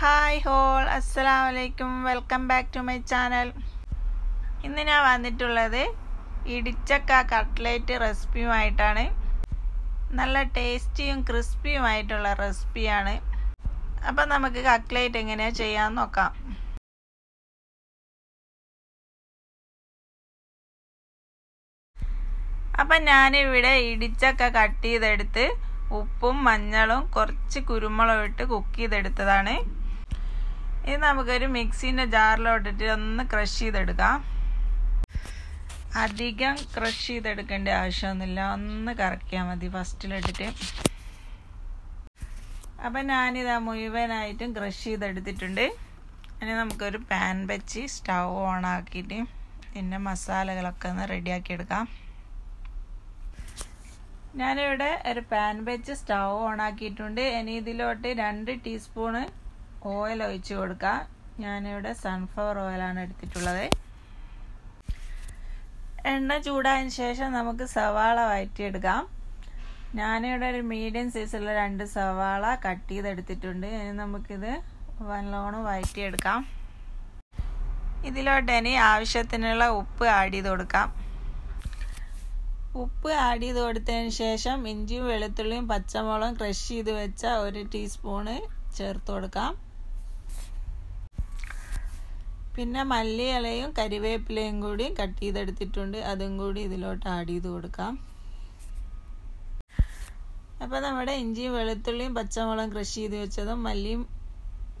Hi all, Assalamualaikum. Welcome back to my channel. ഇന്ന് ഞാൻ വന്നിട്ടുള്ളത് ഇടിച്ചക്ക കട്ട്ലേറ്റ് റെസിപ്പിയുമായിട്ടാണ്. നല്ല ടേസ്റ്റിയും ക്രിസ്പിയുമായിട്ടുള്ള റെസിപ്പിയാണ്. അപ്പോൾ നമുക്ക് കട്ട്ലേറ്റ് എങ്ങനെയാ ചെയ്യാൻ നോക്കാം. അപ്പോൾ ഞാനിവിടെ ഇടിച്ചക്ക കട്ട് ചെയ്തെടുത്ത് ഉപ്പും മഞ്ഞളും കുറച്ച് കുരുമുളകും ഇട്ട് കുക്ക് ചെയ്തെടുത്തതാണ്. ഇത് നമുക്കൊരു മിക്സിൻ്റെ ജാറിലോട്ടിട്ട് ഒന്ന് ക്രഷ് ചെയ്തെടുക്കാം. അധികം ക്രഷ് ചെയ്തെടുക്കേണ്ട ആവശ്യമൊന്നുമില്ല, ഒന്ന് കറക്കിയാൽ മതി ഫസ്റ്റിലിട്ടിട്ട്. അപ്പം ഞാനിത് മുഴുവനായിട്ടും ക്രഷ് ചെയ്തെടുത്തിട്ടുണ്ട്. ഇനി നമുക്കൊരു പാൻ വെച്ച് സ്റ്റൗ ഓൺ ആക്കിയിട്ട് ഇതിൻ്റെ മസാലകളൊക്കെ ഒന്ന് റെഡിയാക്കി എടുക്കാം. ഞാനിവിടെ ഒരു പാൻ വെച്ച് സ്റ്റൗ ഓൺ ആക്കിയിട്ടുണ്ട്. ഇനി ഇതിലോട്ട് 2 ടീസ്പൂണ് ഓയിൽ ഒഴിച്ച് കൊടുക്കാം. ഞാനിവിടെ സൺഫ്ലവർ ഓയിലാണ് എടുത്തിട്ടുള്ളത്. എണ്ണ ചൂടായതിന് ശേഷം നമുക്ക് സവാള വഴറ്റിയെടുക്കാം. ഞാനിവിടെ ഒരു മീഡിയം സൈസുള്ള 2 സവാള കട്ട് ചെയ്തെടുത്തിട്ടുണ്ട്. ഇനി നമുക്കിത് നല്ലോണം വഴറ്റിയെടുക്കാം. ഇതിലോട്ട് ഇനി ആവശ്യത്തിനുള്ള ഉപ്പ് ആഡ് ചെയ്ത് കൊടുക്കാം. ഉപ്പ് ആഡ് ചെയ്ത് കൊടുത്തതിന് ശേഷം ഇഞ്ചിയും വെളുത്തുള്ളിയും പച്ചമുളകും ക്രഷ് ചെയ്ത് വെച്ച 1 ടീസ്പൂണ് ചേർത്ത് കൊടുക്കാം. പിന്നെ മല്ലിയിലയും കരിവേപ്പിലയും കൂടി കട്ട് ചെയ്തെടുത്തിട്ടുണ്ട്, അതും കൂടി ഇതിലോട്ട് ആഡ് ചെയ്ത് കൊടുക്കാം. അപ്പോൾ നമ്മുടെ ഇഞ്ചിയും വെളുത്തുള്ളിയും പച്ചമുളകും ക്രഷ് ചെയ്ത് വെച്ചതും മല്ലിയും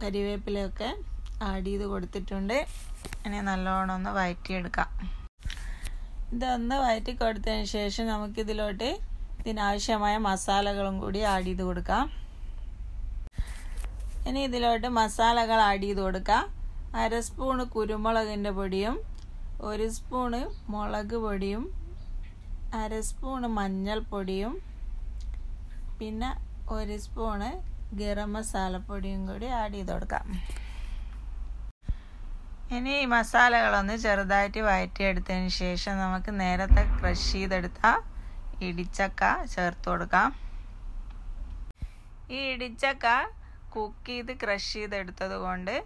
കരിവേപ്പിലയൊക്കെ ആഡ് ചെയ്ത് കൊടുത്തിട്ടുണ്ട്. ഇനി നല്ലോണം ഒന്ന് വഴറ്റിയെടുക്കാം. ഇതൊന്ന് വഴറ്റി കൊടുത്തതിന് ശേഷം നമുക്കിതിലോട്ട് ഇതിനാവശ്യമായ മസാലകളും കൂടി ആഡ് ചെയ്ത് കൊടുക്കാം. ഇനി ഇതിലോട്ട് മസാലകൾ ആഡ് ചെയ്ത് കൊടുക്കാം. 1/2 സ്പൂണ് കുരുമുളകിൻ്റെ പൊടിയും 1 സ്പൂണ് മുളക് പൊടിയും 1/2 സ്പൂണ് മഞ്ഞൾപ്പൊടിയും പിന്നെ 1 സ്പൂണ് ഗരം മസാലപ്പൊടിയും കൂടി ആഡ് ചെയ്ത് കൊടുക്കാം. ഇനി ഈ മസാലകളൊന്ന് ചെറുതായിട്ട് വഴറ്റിയെടുത്തതിന് ശേഷം നമുക്ക് നേരത്തെ ക്രഷ് ചെയ്തെടുത്ത ഇടിച്ചക്ക ചേർത്ത് കൊടുക്കാം. ഈ ഇടിച്ചക്ക കുക്ക് ചെയ്ത് ക്രഷ് ചെയ്തെടുത്തത് കൊണ്ട്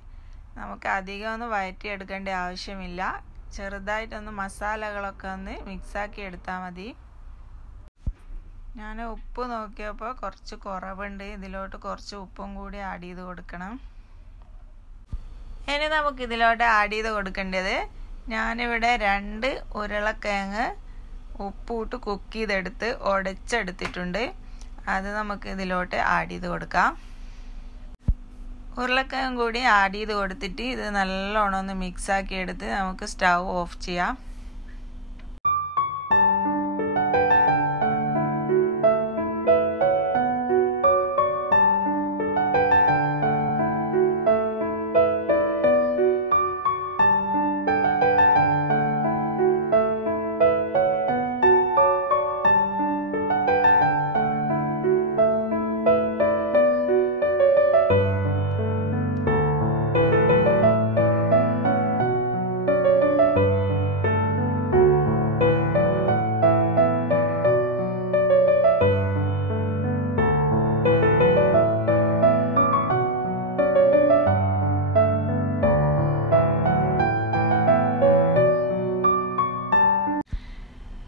നമുക്ക് അധികം ഒന്ന് വഴറ്റിയെടുക്കേണ്ട ആവശ്യമില്ല. ചെറുതായിട്ടൊന്ന് മസാലകളൊക്കെ ഒന്ന് മിക്സാക്കി എടുത്താൽ മതി. ഞാൻ ഉപ്പ് നോക്കിയപ്പോൾ കുറച്ച് കുറവുണ്ട്, ഇതിലോട്ട് കുറച്ച് ഉപ്പും കൂടി ആഡ് ചെയ്ത് കൊടുക്കണം. ഇനി നമുക്ക് ഇതിലോട്ട് ആഡ് ചെയ്ത് കൊടുക്കേണ്ടത്, ഞാനിവിടെ 2 ഉരുളക്കിഴങ്ങ് ഉപ്പിട്ട് കുക്ക് ചെയ്തെടുത്ത് ഉടച്ചെടുത്തിട്ടുണ്ട്. അത് നമുക്ക് ഇതിലോട്ട് ആഡ് ചെയ്ത് കൊടുക്കാം. ഉരുളക്കിഴങ്ങ് കൂടി ആഡ് ചെയ്ത് കൊടുത്തിട്ട് ഇത് നല്ലോണം ഒന്ന് മിക്സാക്കി എടുത്ത് നമുക്ക് സ്റ്റൗ ഓഫ് ചെയ്യാം.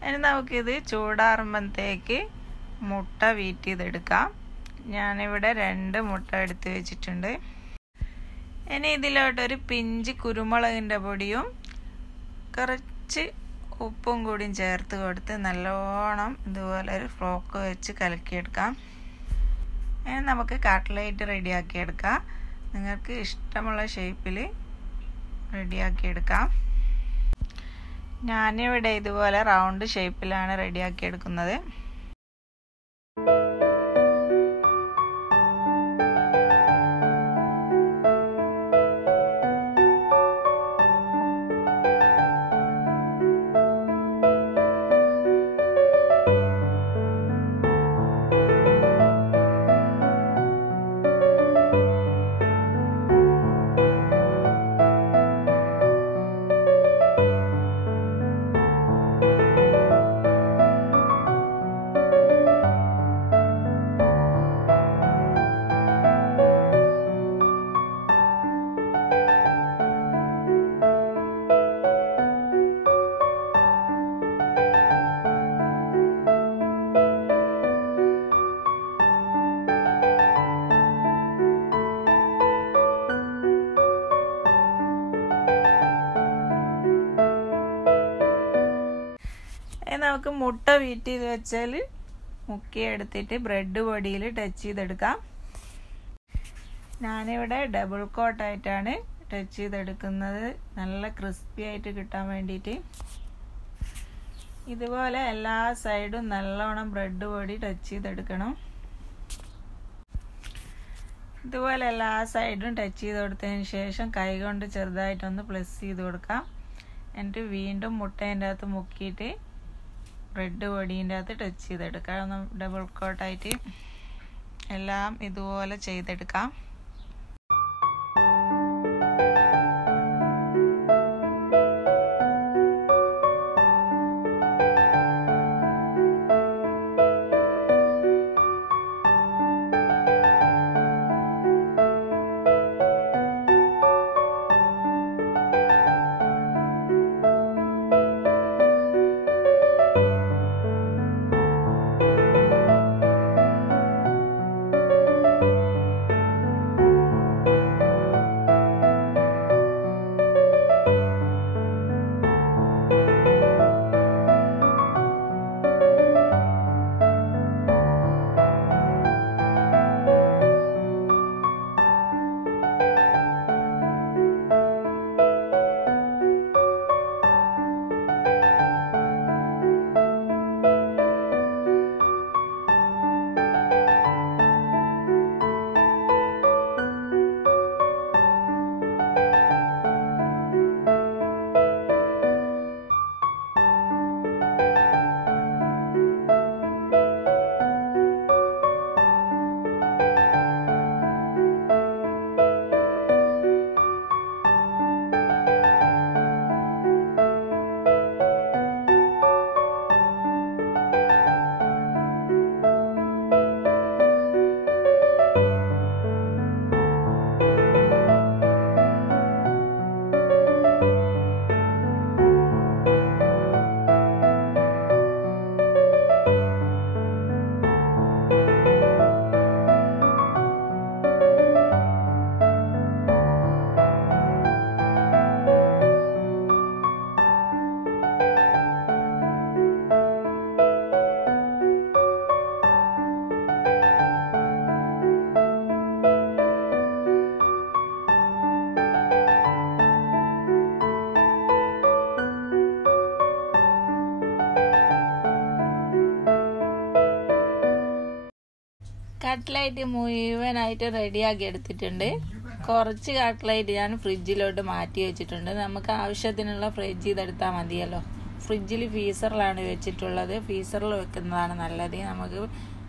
ഇനി നമുക്കിത് ചൂടാറുമ്പോഴത്തേക്ക് മുട്ട ബീറ്റ് ചെയ്തെടുക്കാം. ഞാനിവിടെ 2 മുട്ട എടുത്ത് വെച്ചിട്ടുണ്ട്. ഇനി ഇതിലോട്ടൊരു പിഞ്ച് കുരുമുളകിൻ്റെ പൊടിയും കുറച്ച് ഉപ്പും കൂടിയും ചേർത്ത് കൊടുത്ത് നല്ലോണം ഇതുപോലെ ഒരു ഫ്ലോക്ക് വെച്ച് കലക്കിയെടുക്കാം. ഇനി നമുക്ക് കട്ട്ലേറ്റ് റെഡിയാക്കിയെടുക്കാം. നിങ്ങൾക്ക് ഇഷ്ടമുള്ള ഷേപ്പിൽ റെഡിയാക്കിയെടുക്കാം. ഞാനിവിടെ ഇതുപോലെ റൗണ്ട് ഷേപ്പിലാണ് റെഡിയാക്കി എടുക്കുന്നത്. നമുക്ക് മുട്ട വീറ്റ് ചെയ്ത് വെച്ചാൽ മുക്കിയെടുത്തിട്ട് ബ്രെഡ് പൊടിയിൽ ടച്ച് ചെയ്തെടുക്കാം. ഞാനിവിടെ ഡബിൾ കോട്ടായിട്ടാണ് ടച്ച് ചെയ്തെടുക്കുന്നത്, നല്ല ക്രിസ്പി ആയിട്ട് കിട്ടാൻ വേണ്ടിയിട്ട്. ഇതുപോലെ എല്ലാ സൈഡും നല്ലോണം ബ്രെഡ് പൊടി ടച്ച് ചെയ്തെടുക്കണം. ഇതുപോലെ എല്ലാ സൈഡും ടച്ച് ചെയ്ത് കൊടുത്തതിന് ശേഷം കൈ കൊണ്ട് ചെറുതായിട്ടൊന്ന് പ്ലസ് ചെയ്ത് കൊടുക്കാം. എന്നിട്ട് വീണ്ടും മുട്ടേൻ്റെ അകത്ത് മുക്കിയിട്ട് ബ്രെഡ് പൊടീൻ്റെ അകത്ത് ടച്ച് ചെയ്തെടുക്കാം. ഡബിൾ കോട്ടായിട്ട് എല്ലാം ഇതുപോലെ ചെയ്തെടുക്കാം. കട്ട്ലൈറ്റ് മുഴുവനായിട്ട് റെഡിയാക്കി എടുത്തിട്ടുണ്ട്. കുറച്ച് കട്ട്ലൈറ്റ് ഞാൻ ഫ്രിഡ്ജിലോട്ട് മാറ്റി വെച്ചിട്ടുണ്ട്. നമുക്ക് ആവശ്യത്തിനുള്ള ഫ്രിഡ്ജ് ചെയ്തെടുത്താൽ മതിയല്ലോ. ഫ്രിഡ്ജിൽ ഫ്രീസറിലാണ് വെച്ചിട്ടുള്ളത്. ഫ്രീസറിൽ വെക്കുന്നതാണ് നല്ലത്. നമുക്ക്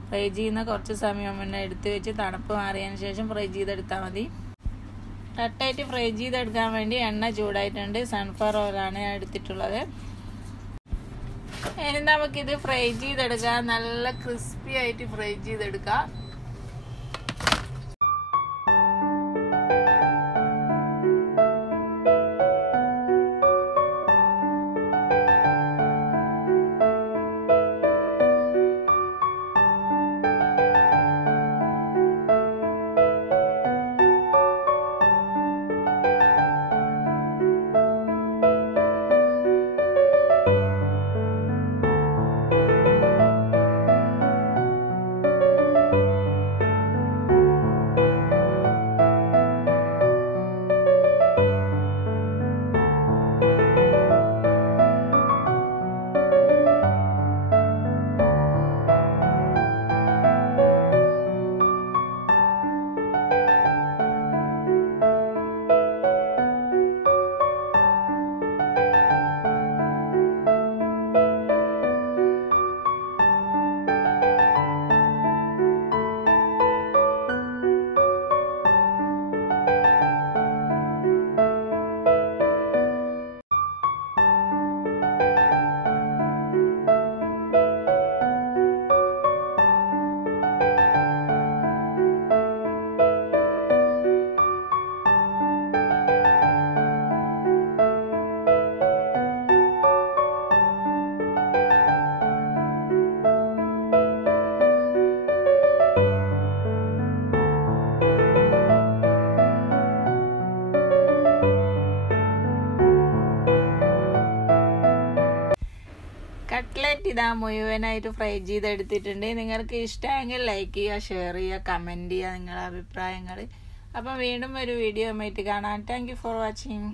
ഫ്രൈ ചെയ്യുന്ന കുറച്ച് സമയം മുന്നേ എടുത്ത് വെച്ച് തണുപ്പ് മാറിയതിന് ശേഷം ഫ്രൈ ചെയ്തെടുത്താൽ മതി. കട്ട്ലൈറ്റ് ഫ്രൈ ചെയ്തെടുക്കാൻ വേണ്ടി എണ്ണ ചൂടായിട്ടുണ്ട്. സൺഫ്ലവർ ഓയിലാണ് ഞാൻ എടുത്തിട്ടുള്ളത്. ഇനി നമുക്കിത് ഫ്രൈ ചെയ്തെടുക്കാം. നല്ല ക്രിസ്പി ആയിട്ട് ഫ്രൈ ചെയ്തെടുക്കാം. കട്ട്ലറ്റ് ഇതാ മുഴുവനായിട്ട് ഫ്രൈ ചെയ്തെടുത്തിട്ടുണ്ട്. നിങ്ങൾക്ക് ഇഷ്ടമെങ്കിൽ ലൈക്ക് ചെയ്യുക, ഷെയർ ചെയ്യുക, കമൻറ്റ് ചെയ്യുക നിങ്ങളുടെ അഭിപ്രായങ്ങൾ. അപ്പം വീണ്ടും ഒരു വീഡിയോ ആയിട്ട് കാണാം. Thank you for watching.